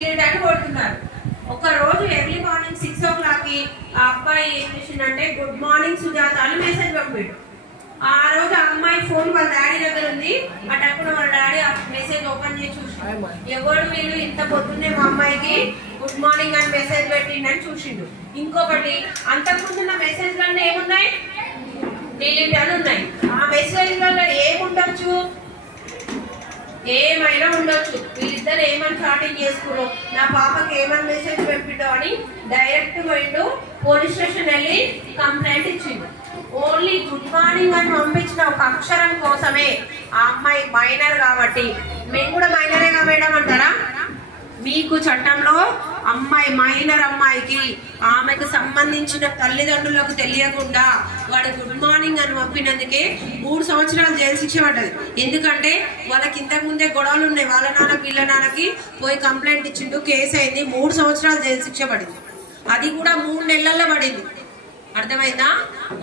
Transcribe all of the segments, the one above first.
కొడుతున్నారు. ఒక రోజు ఎర్లీ మార్నింగ్ 6 o'clock కి ఆ అబ్బాయి ఏం చేసిందంటే గుడ్ మార్నింగ్ సుజాత అని మెసేజ్ పంపాడు. ఆ రోజు ఆ అమ్మాయి ఫోన్ వాళ్ళ డాడీ దగ్గర ఉంది. అటప్పుడు వాళ్ళ డాడీ ఆ మెసేజ్ ఓపెన్ చేసి చూసిండు. ఎవడు వీళ్ళు ఇంత పొద్దున్నే మా అమ్మాయికి గుడ్ మార్నింగ్ అని మెసేజ్ పెట్టిండని చూసిండు. ఇంకొకటి అంతకుముందున్న మెసేజ్లన్నీ ఏమున్నాయి, డిలీట్ అని ఉన్నాయి. ఆ మెసేజ్లలో ఏముండొచ్చు, ఏమైనా ఉండొచ్చు. వీళ్ళిద్దరు ఏమని చాటింగ్ చేసుకున్నావు, నా పాపకి ఏమని మెసేజ్ పంపిండో అని డైరెక్ట్ పోయిండు పోలీస్ స్టేషన్ వెళ్ళి కంప్లైంట్ ఇచ్చిండు. ఓన్లీ గుడ్ మార్నింగ్ అని పంపించిన ఒక అక్షరం కోసమే ఆ అమ్మాయి మైనర్ కాబట్టి, మేము కూడా మైనరేగా మేడం అంటారా? మీకు చట్టంలో అమ్మాయి మైనర్ అమ్మాయికి ఆమెకు సంబంధించిన తల్లిదండ్రులకు తెలియకుండా వాడు గుడ్ మార్నింగ్ అని పంపినందుకే 3 సంవత్సరాలు జైలు శిక్ష పడ్డది. ఎందుకంటే వాళ్ళకి ఇంతకు ముందే గొడవలు ఉన్నాయి, వాళ్ళ నాన్నకి వీళ్ళ నాన్నకి పోయి కంప్లైంట్ ఇచ్చిండు, కేసు అయింది, 3 సంవత్సరాలు జైలు శిక్ష పడింది. అది కూడా 3 నెలల్లో పడింది. అర్థమైందా?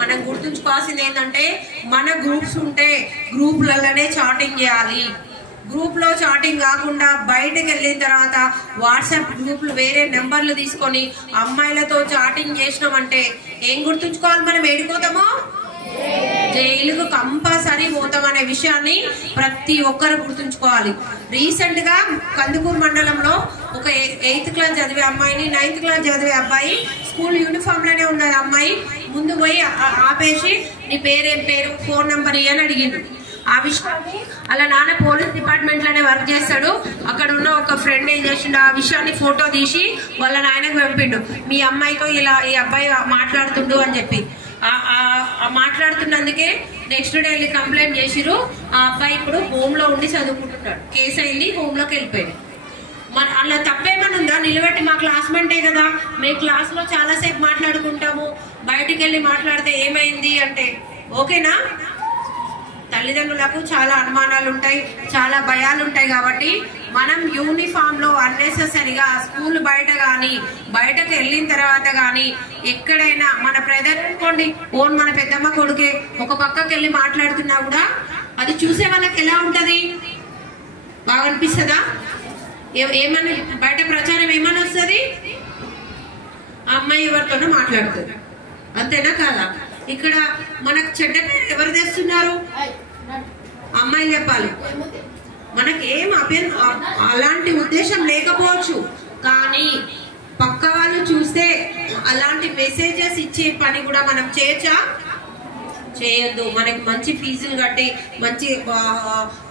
మనం గుర్తుంచుకోవాల్సింది ఏంటంటే మన గ్రూప్స్ ఉంటే గ్రూపులలోనే చాటింగ్ చేయాలి. గ్రూప్ లో చాటింగ్ కాకుండా బయటకు వెళ్ళిన తర్వాత వాట్సాప్ గ్రూపులు వేరే నెంబర్లు తీసుకొని అమ్మాయిలతో చాటింగ్ చేసినామంటే ఏం గుర్తుంచుకోవాలి, మనం ఏడిపోతామో జైలుకు కంపల్సరీ పోతాం అనే విషయాన్ని ప్రతి ఒక్కరు గుర్తుంచుకోవాలి. రీసెంట్ గా కందుకూరు మండలంలో ఒక 8th క్లాస్ చదివే అమ్మాయిని 9th క్లాస్ చదివే అబ్బాయి స్కూల్ యూనిఫామ్ లోనే ఉన్నది. అమ్మాయి ముందు పోయి ఆపేసి నీ పేరేం పేరు, ఫోన్ నెంబర్ అని అడిగిండు. ఆ విషయాన్ని అలా నాన్న పోలీస్ డిపార్ట్మెంట్ లోనే వర్క్ చేస్తాడు. అక్కడ ఉన్న ఒక ఫ్రెండ్ ఏం చేసిండు, ఆ విషయాన్ని ఫోటో తీసి వాళ్ళ నాయనకు పంపిండు. మీ అమ్మాయితో ఇలా ఈ అబ్బాయి మాట్లాడుతుండు అని చెప్పి మాట్లాడుతున్నందుకే నెక్స్ట్ డే వెళ్ళి కంప్లైంట్ చేసిరు. ఆ అబ్బాయి ఇప్పుడు హోమ్ లో ఉండి చదువుకుంటున్నాడు. కేసు అయింది, హోమ్ లోకి వెళ్ళిపోయాడు. మన అలా తప్పేమని ఉందా? నిలబెట్టి మా క్లాస్మేటే కదా, మేము క్లాస్ లో చాలాసేపు మాట్లాడుకుంటాము, బయటికి వెళ్ళి మాట్లాడితే ఏమైంది అంటే ఓకేనా? తల్లిదండ్రులకు చాలా అనుమానాలు ఉంటాయి, చాలా భయాలు ఉంటాయి. కాబట్టి మనం యూనిఫామ్ లో అన్నెసెసరీగా స్కూల్ బయట గాని బయటకు వెళ్ళిన తర్వాత గాని ఎక్కడైనా మన బ్రదర్ అనుకోండి, ఓన్ మన పెద్దమ్మ కొడుకే ఒక పక్కకి వెళ్ళి మాట్లాడుతున్నా కూడా అది చూసే వాళ్ళకి ఎలా ఉంటది, బాగా అనిపిస్తుందా? ఏమని బయట ప్రచారం ఏమని వస్తుంది, అమ్మాయి ఎవరితోనో మాట్లాడుతుంది, అంతేనా కాదా? ఇక్కడ మనకు చెడ్డ పేరు ఎవరు తెస్తున్నారు? అమ్మాయిలు చెప్పాలి. మనకి ఏం అలాంటి ఉద్దేశం లేకపోవచ్చు, కానీ పక్క వాళ్ళు చూస్తే అలాంటి మెసేజెస్ ఇచ్చే పని కూడా మనం చేయొచ్చా? చేయొద్దు. మనకి మంచి ఫీజులు కట్టి మంచి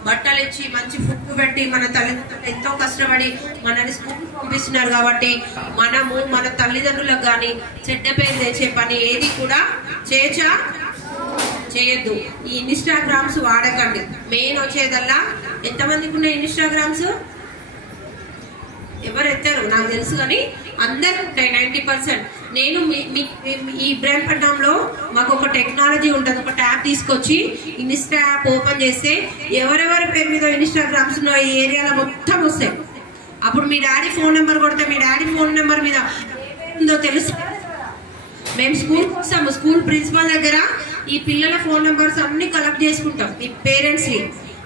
బట్టలు ఇచ్చి మంచి ఫుడ్ పెట్టి మన తల్లిదండ్రులు ఎంతో కష్టపడి మనని స్కూల్ పంపిస్తున్నారు. కాబట్టి మనము మన తల్లిదండ్రులకు కానీ చెడ్డ పేరు తెచ్చే పని ఏది కూడా చేయొచ్చా? చేయొద్దు. ఈ ఇన్స్టాగ్రామ్స్ వాడకండి. మెయిన్ వచ్చేదల్లా ఎంతమందికి ఉన్నాయి ఇన్స్టాగ్రామ్స్? ఎవరు ఎత్తారు నాకు తెలుసు, కానీ అందరికి ఉంటాయి 90%. నేను ఈ ఇబ్రాహీంపట్నంలో మాకు ఒక టెక్నాలజీ ఉంటుంది. ఒక ట్యాబ్ తీసుకొచ్చి ఇన్స్టా యాప్ ఓపెన్ చేస్తే ఎవరెవరి పేరు మీద ఇన్స్టాగ్రామ్స్ ఉన్నాయో ఈ ఏరియాలో మొత్తం వస్తాయి. అప్పుడు మీ డాడీ ఫోన్ నెంబర్ కొడితే మీ డాడీ ఫోన్ నెంబర్ మీద ఉందో తెలుసు. మేము స్కూల్కి వస్తాము, స్కూల్ ప్రిన్సిపల్ దగ్గర ఈ పిల్లల ఫోన్ నెంబర్స్ అన్ని కలెక్ట్ చేసుకుంటాం. మీ పేరెంట్స్ ని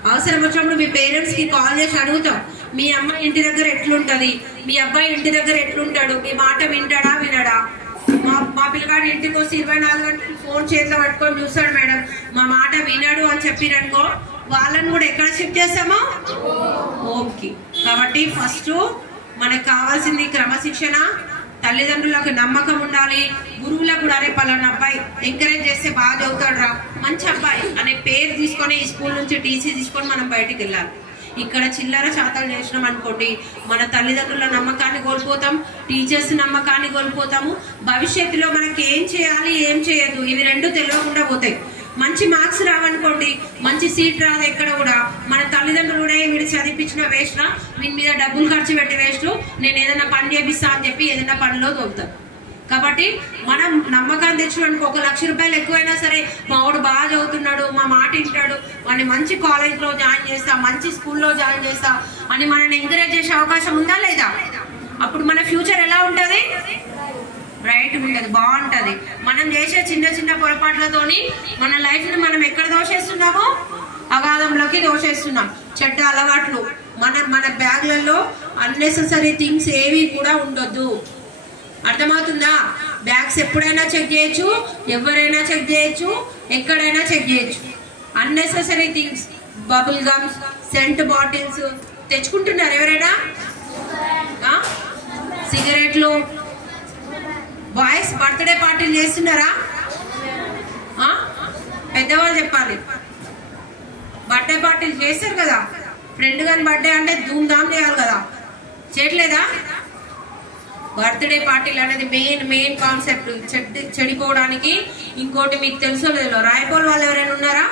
అవసరం వచ్చినప్పుడు మీ పేరెంట్స్ కి కాల్ చేసి అడుగుతాం, మీ అమ్మాయి ఇంటి దగ్గర ఎట్లుంటది, మీ అబ్బాయి ఇంటి దగ్గర ఎట్లుంటాడు, మీ మాట వింటాడా వినడా? మా పిల్లగాడు ఇంటికి వచ్చి 24 గంటలు ఫోన్ చేతిలో పట్టుకొని చూస్తాడు మేడం, మా మాట వినడు అని చెప్పిరనుకో వాళ్ళని కూడా ఎక్కడ షిఫ్ట్ చేస్తామో హోమ్కి. కాబట్టి ఫస్ట్ మనకు కావాల్సింది క్రమశిక్షణ, తల్లిదండ్రులకు నమ్మకం ఉండాలి, గురువులకు కూడా అరే పలానా అబ్బాయి ఎంకరేజ్ చేస్తే బాగా చదువుతాడు రా, మంచి అబ్బాయి అనే పేరు తీసుకొని ఈ స్కూల్ నుంచి టీసీ తీసుకొని మనం బయటికి వెళ్ళాలి. ఇక్కడ చిల్లర శాతాలు చేసినాం అనుకోండి, మన తల్లిదండ్రుల నమ్మకాన్ని కోల్పోతాం, టీచర్స్ నమ్మకాన్ని కోల్పోతాము. భవిష్యత్తులో మనకి ఏం చేయాలి ఏం చేయొద్దు ఇవి 2 తెలియకుండా పోతాయి. మంచి మార్క్స్ రావనుకోండి, మంచి సీట్ రాదు ఎక్కడ కూడా, మన తల్లిదండ్రులు కూడా వీడు చదివించిన వేస్ట్ రా, వీని మీద డబ్బులు ఖర్చు పెట్టి వేస్ట్, నేను ఏదైనా పని చేపిస్తా అని చెప్పి ఏదైనా పనిలో తోలుతారు. కాబట్టి మనం నమ్మకాన్ని తెచ్చుకోవడానికి 1 లక్ష రూపాయలు ఎక్కువైనా సరే మా వాడు బాగా చదువుతున్నాడు, మా మాట వింటాడు, వాడిని మంచి కాలేజ్లో జాయిన్ చేస్తా, మంచి స్కూల్లో జాయిన్ చేస్తా అని మనల్ని ఎంకరేజ్ చేసే అవకాశం ఉందా లేదా? అప్పుడు మన ఫ్యూచర్ ఎలా ఉంటుంది? బ్రైట్ ఉంటుంది, బాగుంటది. మనం చేసే చిన్న చిన్న పొరపాట్లతోని మన లైఫ్ ని మనం ఎక్కడ దోషేస్తున్నామో అగాధంలోకి దోషేస్తున్నాం. చెడ్డ అలవాట్లు, మన బ్యాగ్లలో అన్నెసెసరీ థింగ్స్ ఏవి కూడా ఉండొద్దు. అర్థమవుతుందా? బ్యాగ్స్ ఎప్పుడైనా చెక్ చేయొచ్చు, ఎవరైనా చెక్ చేయొచ్చు, ఎక్కడైనా చెక్ చేయొచ్చు. Unnecessary things, bubble gums, scent bottles తెచ్చుకుంటున్నారు ఎవరైనా? సిగరెట్లు, బాయ్స్ బర్త్డే పార్టీలు చేస్తున్నారా? పెద్దవాళ్ళు చెప్పాలి. బర్త్డే పార్టీలు చేస్తారు కదా, ఫ్రెండ్ గాని బర్త్డే అంటే ధూమ్ ధామ్ చేయాలి కదా, చేయట్లేదా? బర్త్డే పార్టీలు అనేది మెయిన్ కాన్సెప్ట్. చెడిపోవడానికి ఇంకోటి మీకు తెలుసో లేదో, రాయపోల్ వాళ్ళు ఎవరైనా ఉన్నారా?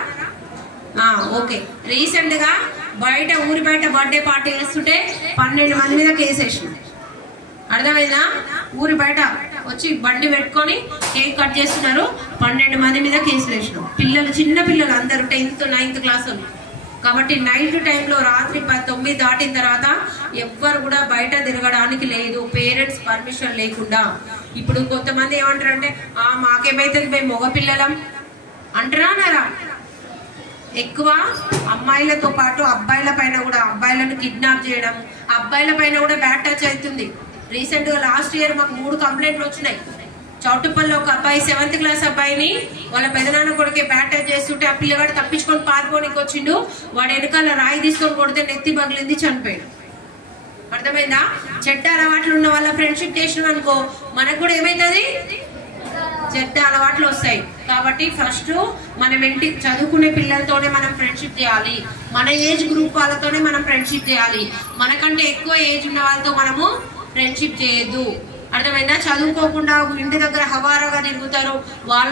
ఓకే. రీసెంట్ గా ఊరి బయట బర్త్డే పార్టీ చేస్తుంటే 12 మంది మీద కేసు వేసిన. అర్థమైందా? ఊరి బయట వచ్చి బండి పెట్టుకొని కేక్ కట్ చేస్తున్నారు, 12 మంది మీద కేసులు వేసినాం. పిల్లలు, చిన్న పిల్లలు అందరూ 10th 9th క్లాస్. కాబట్టి నైట్ టైంలో రాత్రి 9 దాటిన తర్వాత ఎవ్వరు కూడా బయట తిరగడానికి లేదు, పేరెంట్స్ పర్మిషన్ లేకుండా. ఇప్పుడు కొంతమంది ఏమంటారంటే మాకేమైతుంది, మేము మగపిల్లలం అంటారా అన్నారా? ఎక్కువ అమ్మాయిలతో పాటు అబ్బాయిల పైన కూడా, అబ్బాయిలను కిడ్నాప్ చేయడం, అబ్బాయిల పైన కూడా బ్యాడ్ టచ్ అవుతుంది. రీసెంట్ గా లాస్ట్ ఇయర్ మాకు 3 కంప్లైంట్లు వచ్చినాయి. చౌటుప్పల్లో ఒక అబ్బాయి 7th క్లాస్ అబ్బాయిని వాళ్ళ పెదనాన్న కొడుకే బ్యాడ్ టచ్ చేస్తుంటే ఆ పిల్లగాడు తప్పించుకొని పారిపోనికి వచ్చిండు. వాడు వెనకాల రాయి తీసుకొని కొడితే నెత్తి పగిలింది, చనిపోయాడు. అర్థమైందా? చెడ్డ అలవాట్లు ఉన్న వాళ్ళ ఫ్రెండ్షిప్ చేసినాం అనుకో, మనకు కూడా ఏమైతుంది, చెడ్డ అలవాట్లు వస్తాయి. కాబట్టి ఫస్ట్ మనం చదువుకునే పిల్లలతోనే మనం ఫ్రెండ్షిప్ చేయాలి, మన ఏజ్ గ్రూప్ వాళ్ళతోనే మనం ఫ్రెండ్షిప్ చేయాలి. మనకంటే ఎక్కువ ఏజ్ ఉన్న వాళ్ళతో మనము ఫ్రెండ్షిప్ చేయొద్దు. అర్థమైందా? చదువుకోకుండా ఇంటి దగ్గర హవారాగా తిరుగుతారు వాళ్ళ